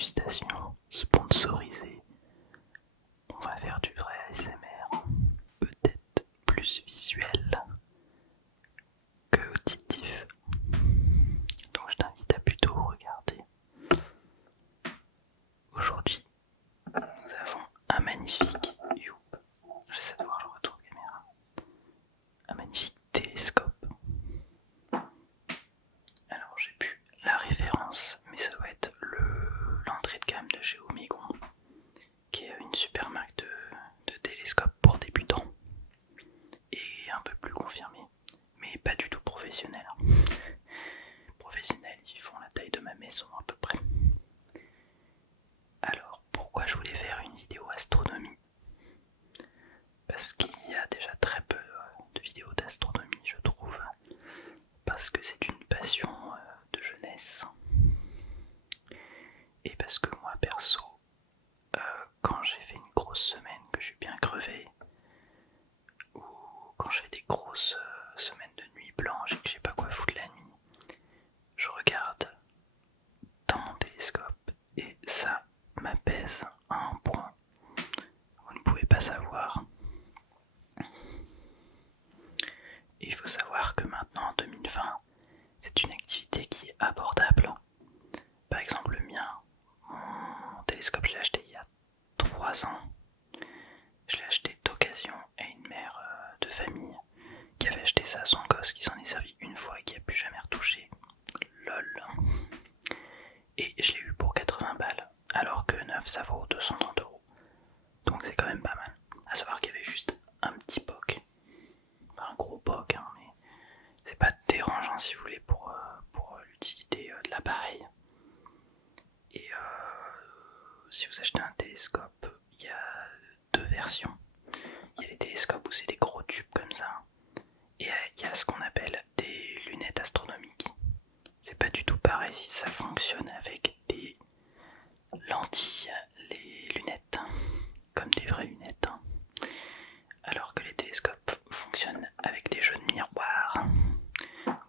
dégustation sponsorisée. On va faire du vrai ASMR, peut-être plus visuel que auditif. Donc je t'invite à plutôt regarder. Aujourd'hui, nous avons un magnifique, j'essaie de voir le retour de caméra, un magnifique télescope. Alors j'ai plus la référence, mais ça doit être l'entrée de gamme de chez Omegon, qui est une super marque de télescope pour débutants et un peu plus confirmé, mais pas du tout professionnel. Professionnels, ils font la taille de ma maison à peu près. Alors pourquoi je voulais faire une vidéo astronomie? Parce qu'il y a déjà très peu de vidéos d'astronomie, je trouve, parce que c'est une passion de jeunesse, et parce que moi perso, quand j'ai fait une grosse semaine, que je suis bien crevé, ou quand je fais des grosses semaines de nuit blanche et que j'ai pas quoi foutre la nuit, je regarde dans mon télescope et ça m'apaise à un point vous ne pouvez pas savoir. Et il faut savoir que maintenant en 2020, c'est une activité qui est abordable. Par exemple le mien, mon télescope je l'ai acheté il y a 3 ans. Je l'ai acheté d'occasion à une mère de famille qui avait acheté ça à son gosse, qui s'en est servi une fois et qui a plus jamais retouché. Lol. Et je l'ai eu pour 80 balles, alors que neuf ça vaut 230 €. Donc c'est quand même pas mal. À savoir qu'il y avait juste un petit POC, pas un gros POC, hein, mais c'est pas dérangeant si vous voulez pour l'utilité de l'appareil. Et si vous achetez un télescope, il y a deux versions. Il y a les télescopes où c'est des gros tubes comme ça, et il y a ce qu'on appelle des lunettes astronomiques. C'est pas du tout pareil, ça fonctionne avec des lentilles, les lunettes, comme des vraies lunettes. Alors que les télescopes fonctionnent avec des jeux de miroirs.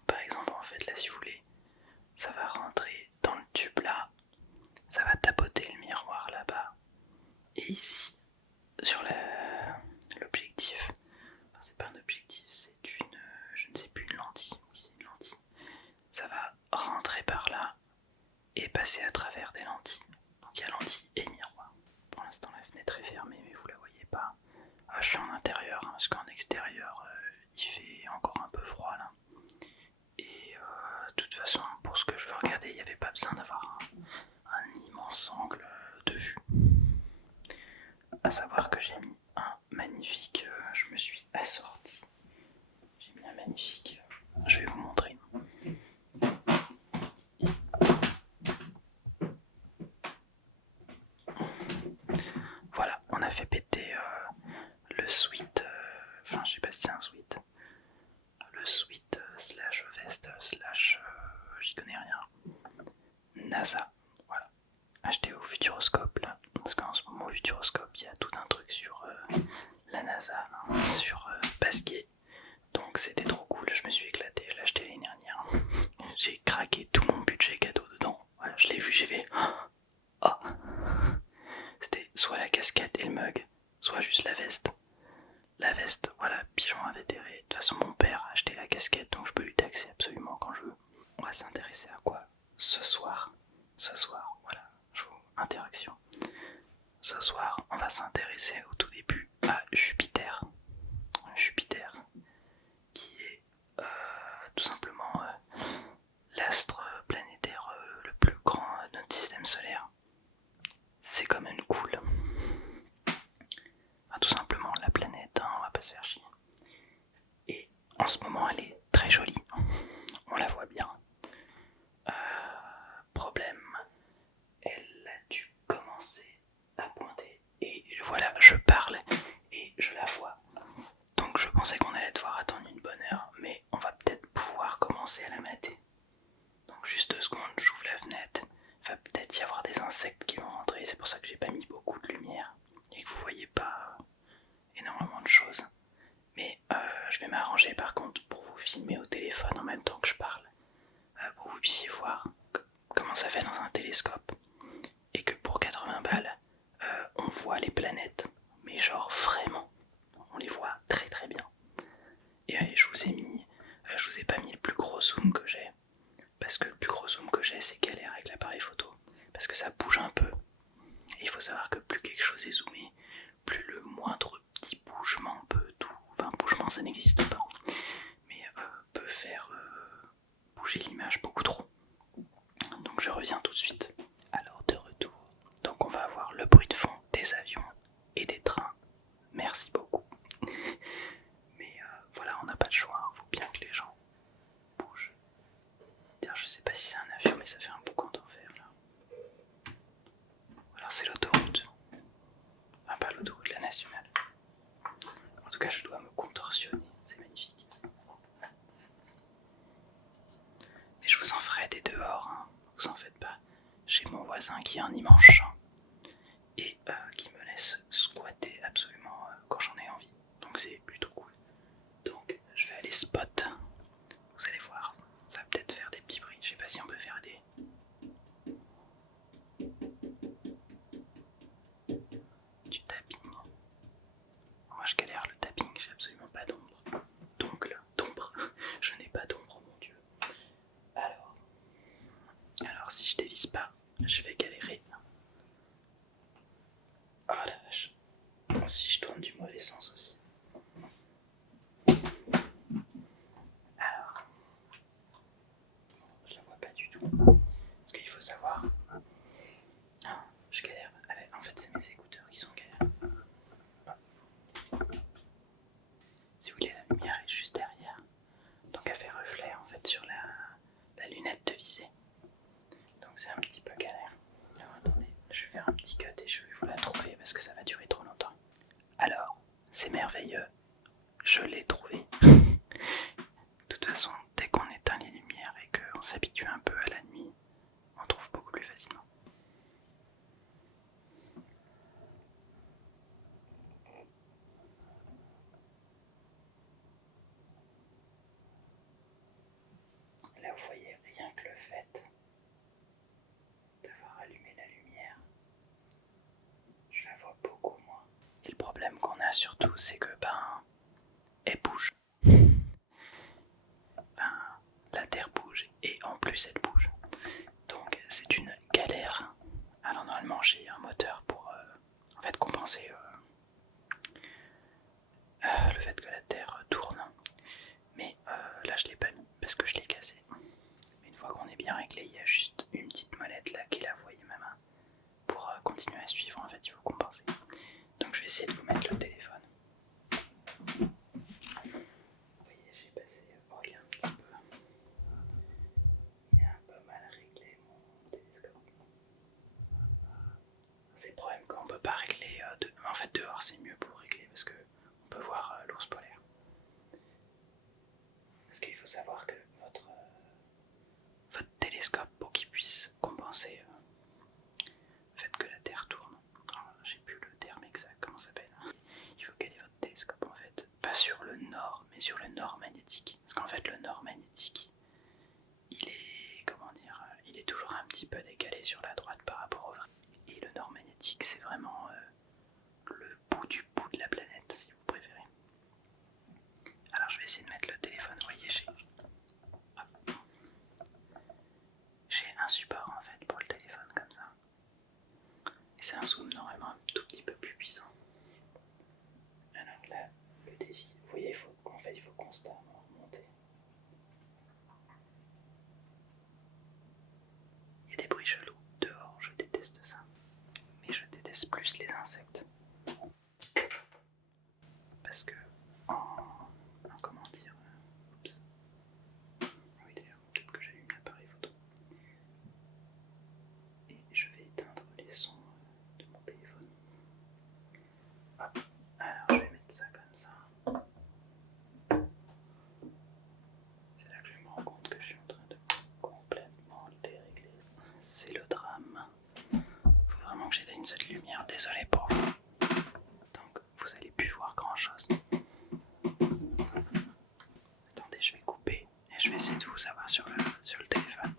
Par exemple, en fait, là, si vous voulez, ça va rentrer dans le tube là, ça va tapoter le miroir là-bas, et ici, sur l'objectif, enfin, c'est pas un objectif, c'est une, je ne sais plus, une lentille, oui, c'est une lentille, ça va rentrer par là et passer à travers des lentilles. Donc il y a lentille et miroir. Pour l'instant, la fenêtre est fermée, mais vous la voyez pas. Je suis en intérieur, hein, parce qu'en extérieur, il fait encore un peu froid là. Et de toute façon, pour ce que je veux regarder, il n'y avait pas besoin d'avoir un immense angle de vue. À savoir que j'ai mis un magnifique, je me suis assorti. J'ai mis un magnifique, je vais vous montrer. Voilà, on a fait péter le sweat, enfin je sais pas si c'est un sweat, le sweat slash veste slash j'y connais rien, NASA, voilà, acheté au Futuroscope là, parce qu'en ce moment au Futuroscope il y a tout un truc sur la NASA, là, sur Pasquier, donc c'était trop cool, je me suis éclaté, je l'ai acheté l'année dernière, j'ai craqué tout mon budget cadeau dedans, voilà, je l'ai vu, j'ai fait oh, c'était soit la casquette et le mug, soit juste la veste. La veste, voilà, pigeon invétéré. De toute façon, mon père a acheté la casquette, donc je peux lui taxer absolument quand je veux. On va s'intéresser à quoi ce soir? Ce soir, voilà, interaction. Ce soir, on va s'intéresser au tout début à Jupiter. Jupiter, qui est tout simplement l'astre planétaire le plus grand de notre système solaire. C'est quand même cool. Enfin, tout simplement la planète, hein, on va pas se faire chier. Et en ce moment elle est très jolie, on la voit bien. Problème, elle a dû commencer à pointer et voilà, je parle et je la vois. Donc je pensais qu'on allait devoir attendre une bonne heure, mais on va peut-être pouvoir commencer à la mater. Donc juste 2 secondes, j'ouvre la fenêtre, il va peut-être y avoir des insectes qui vont rentrer, c'est pour ça que j'ai pas mis beaucoup de lumière et que vous voyez pas énormément de choses. Mais je vais m'arranger par contre pour vous filmer au téléphone en même temps que je parle, pour que vous puissiez voir comment ça fait dans un télescope et les planètes, mais genre vraiment, on les voit très très bien. Et je vous ai pas mis le plus gros zoom que j'ai, parce que le plus gros zoom que j'ai c'est galère avec l'appareil photo, parce que ça bouge un peu. Et il faut savoir que plus quelque chose est zoomé, plus le moindre petit bougement peut tout, enfin bougement ça n'existe pas, mais peut faire bouger l'image beaucoup trop. Donc je reviens tout de suite. Alors de retour, donc on va avoir le bruit de fond des avions et des trains. Merci beaucoup. Mais voilà, on n'a pas de choix, il faut bien que les gens bougent. D'ailleurs, je sais pas si c'est un avion, mais ça fait un boucan d'enfer là. Alors c'est l'autoroute. Enfin pas l'autoroute, la nationale. En tout cas, je dois me contorsionner, c'est magnifique. Et je vous en ferai des dehors, hein. Vous en faites pas. J'ai mon voisin qui a un immense champ et qui me laisse squatter absolument quand j'en ai envie. Donc c'est plutôt cool. Donc je vais aller spot. Vous allez voir, ça va peut-être faire des petits bruits. Je sais pas si on peut faire du tapping. Moi je galère le tapping, j'ai absolument pas d'ombre. D'ombre. Je n'ai pas d'ombre, mon dieu. Alors si je dévisse pas, je vais galérer. Oh la vache. Si je tourne du mauvais sens aussi. Alors, je la vois pas du tout. Parce qu'il faut savoir. Ah, je galère. En fait, c'est mes écouteurs qui sont galères. Si vous voulez, la lumière est juste derrière. Donc elle fait reflet en fait sur la lunette de visée. Donc c'est un petit peu galère. Alors attendez, je vais faire un petit cut et je vais vous la trouver parce que ça va durer trop longtemps. Alors, c'est merveilleux. Je l'ai trouvé. De toute façon, dès qu'on éteint les lumières et qu'on s'habitue un peu à la nuit, on trouve beaucoup plus facilement. Là, vous voyez, rien que le fait d'avoir allumé la lumière, je la vois beaucoup moins. Et le problème qu'on a surtout, c'est que elle bouge. La Terre bouge et en plus elle bouge. Donc c'est une galère. Alors normalement j'ai un moteur pour en fait compenser le fait que la Terre tourne. Mais là je l'ai pas mis parce que je l'ai cassé. Mais une fois qu'on est bien réglé, il y a juste une petite molette là qui est là, vous voyez ma main. Pour continuer à suivre, en fait il faut compenser. Donc je vais essayer de vous mettre le téléphone. Vous voyez, j'ai passé un petit peu. Il est un peu mal réglé mon télescope. C'est le problème quand on peut pas régler. En fait dehors c'est mieux pour régler parce que on peut voir l'ours polaire. Parce qu'il faut savoir que votre télescope, pour qu'il puisse compenser le fait que la Terre tourne, j'ai plus le terme exact, comment ça s'appelle, il faut caler votre télescope en fait, pas sur le nord, mais sur le nord magnétique. Parce qu'en fait le nord magnétique, il est, il est toujours un petit peu décalé sur la droite par rapport au vrai. Et le nord magnétique, c'est vraiment le bout du bout de la planète, si vous préférez. Alors je vais essayer de mettre le téléphone, vous voyez, j'ai un support en fait pour le téléphone comme ça. Et c'est un zoom normalement un tout petit peu plus puissant. Alors là, le défi, vous voyez, il faut constamment remonter. Il y a des bruits chelous dehors, je déteste ça. Mais je déteste plus les insectes. Parce que comment dire, oups. Oui d'ailleurs, peut-être que j'allume l'appareil photo. Et je vais éteindre les sons de mon téléphone. Hop. Alors je vais mettre ça comme ça. C'est là que je me rends compte que je suis en train de complètement le dérégler. C'est le drame. Faut vraiment que j'éteigne cette lumière, désolé pour vous. Donc vous allez plus voir grand chose. Attendez, je vais couper et je vais essayer de vous avoir sur le téléphone.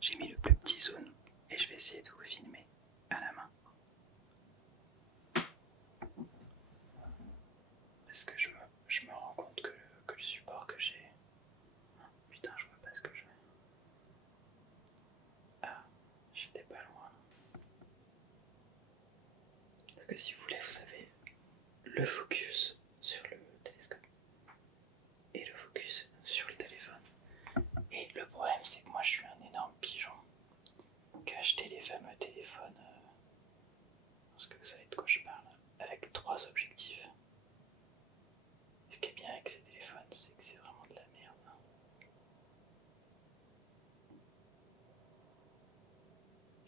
J'ai mis le plus petit zoom et je vais essayer de vous filmer à la main. que si vous voulez, vous avez le focus sur le télescope et le focus sur le téléphone. Et le problème, c'est que moi je suis un énorme pigeon qui a acheté les fameux téléphones, parce que vous savez de quoi je parle, avec 3 objectifs. Ce qui est bien avec ces téléphones, c'est que c'est vraiment de la merde.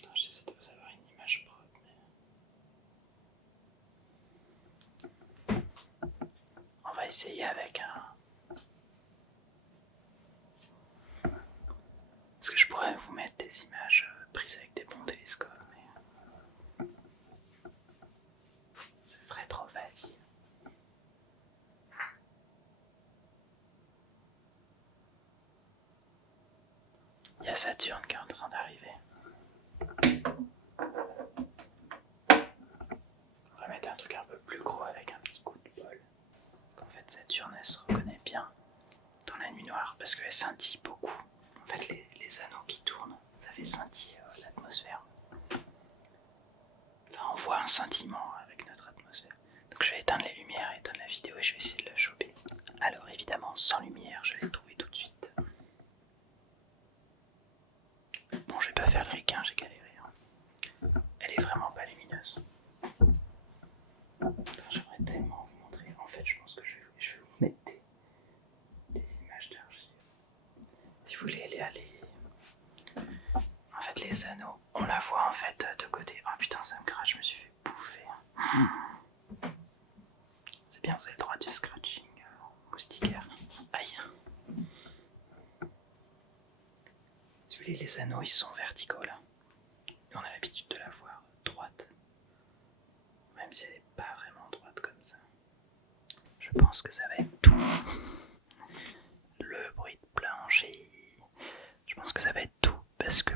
Attends, j'essaie de vous avoir une image propre, mais... On va essayer avec un... Parce que je pourrais vous mettre des images prises avec des bons télescopes, mais... ce serait trop facile. Il y a Saturne qui est en train d'arriver. On va mettre un truc un peu plus gros avec un petit coup de bol. Parce qu'en fait, Saturne, elle se reconnaît bien dans la nuit noire parce qu'elle scintille beaucoup. En fait, les anneaux qui tournent, ça fait scintiller l'atmosphère. Enfin, on voit un scintillement avec notre atmosphère. Donc je vais éteindre les lumières, éteindre la vidéo et je vais essayer de la choper. Alors évidemment, sans lumière, je l'ai trouvé tout de suite. Bon, je vais pas faire le ricain, j'ai galéré. Elle est vraiment pas lumineuse. J'aimerais tellement vous montrer. En fait, je pense que je vais vous mettre des images d'archives. Si vous voulez aller... En fait, les anneaux, on la voit en fait de côté. Oh putain, ça me crache, je me suis fait bouffer. C'est bien, vous avez le droit du scratching moustiquaire. Aïe. Si vous voulez, les anneaux, ils sont verticaux là. Et on a l'habitude de la voir droite. Même si elle n'est pas vraiment droite comme ça. Je pense que ça va être tout. Le bruit de plancher. Je pense que ça va être tout. Parce que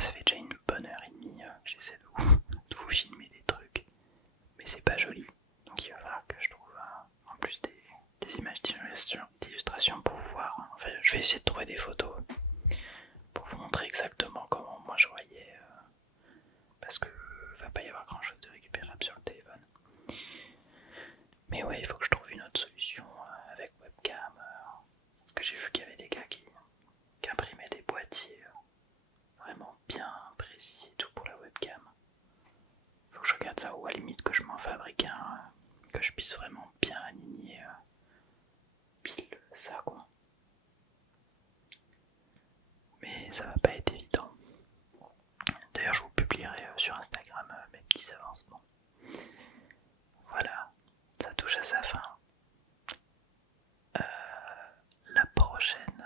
ça fait déjà une bonne heure et demie que j'essaie de vous filmer des trucs. Mais c'est pas joli. Donc il va falloir que je trouve en plus des images d'illustration pour vous voir. Enfin, je vais essayer de trouver des photos pour vous montrer exactement comment moi je voyais. Parce que va pas y avoir grand chose de récupérable sur le téléphone. Mais ouais, il faut que je trouve une autre solution avec webcam. Parce que j'ai vu qu'il y avait des gars qui imprimaient des boîtiers vraiment bien précis et tout pour la webcam. Faut que je regarde ça, ou à la limite que je m'en fabrique un, que je puisse vraiment bien aligner pile ça quoi. Mais ça va pas être évident. D'ailleurs je vous publierai sur Instagram mes petits avancements. Voilà, ça touche à sa fin. La prochaine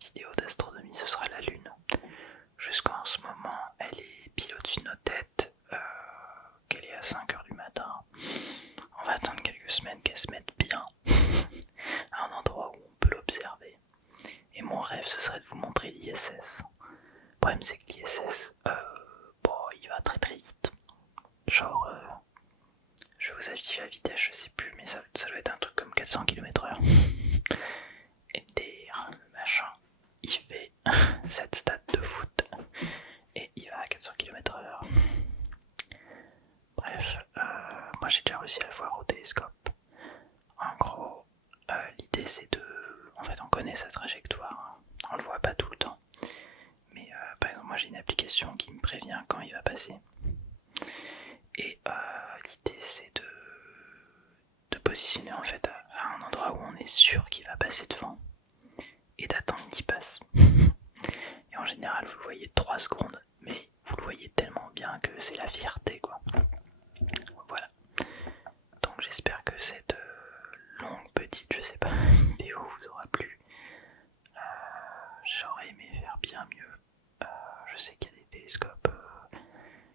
vidéo d'astronomie ce sera la Lune. Jusqu'en ce moment elle est pile au-dessus de nos têtes, qu'elle est à 5h du matin. On va attendre quelques semaines qu'elle se mette bien à un endroit où on peut l'observer. Et mon rêve ce serait de vous montrer l'ISS. Le problème c'est que l'ISS, il va très très vite. Genre, je vais vous afficher la vitesse, je sais plus, mais ça doit être un truc comme 400 km/h. Et derrière, le machin, il fait 7 stades de foot et il va à 400 km/h. Bref, moi j'ai déjà réussi à le voir au télescope. En gros, l'idée c'est de... En fait, on connaît sa trajectoire, on le voit pas tout le temps. Mais par exemple, moi j'ai une application qui me prévient quand il va passer. Et l'idée c'est de positionner en fait à un endroit où on est sûr qu'il va passer devant et d'attendre qu'il passe. Et en général vous le voyez 3 secondes, mais vous le voyez tellement bien que c'est la fierté quoi. Voilà. Donc j'espère que cette longue petite, je sais pas, vidéo vous aura plu. J'aurais aimé faire bien mieux. Je sais qu'il y a des télescopes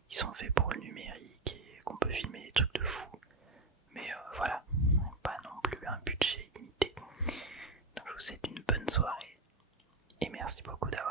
qui sont faits pour le numérique et qu'on peut filmer des trucs de fou. Mais voilà, pas non plus un budget limité. Donc je vous souhaite une bonne soirée et merci beaucoup d'avoir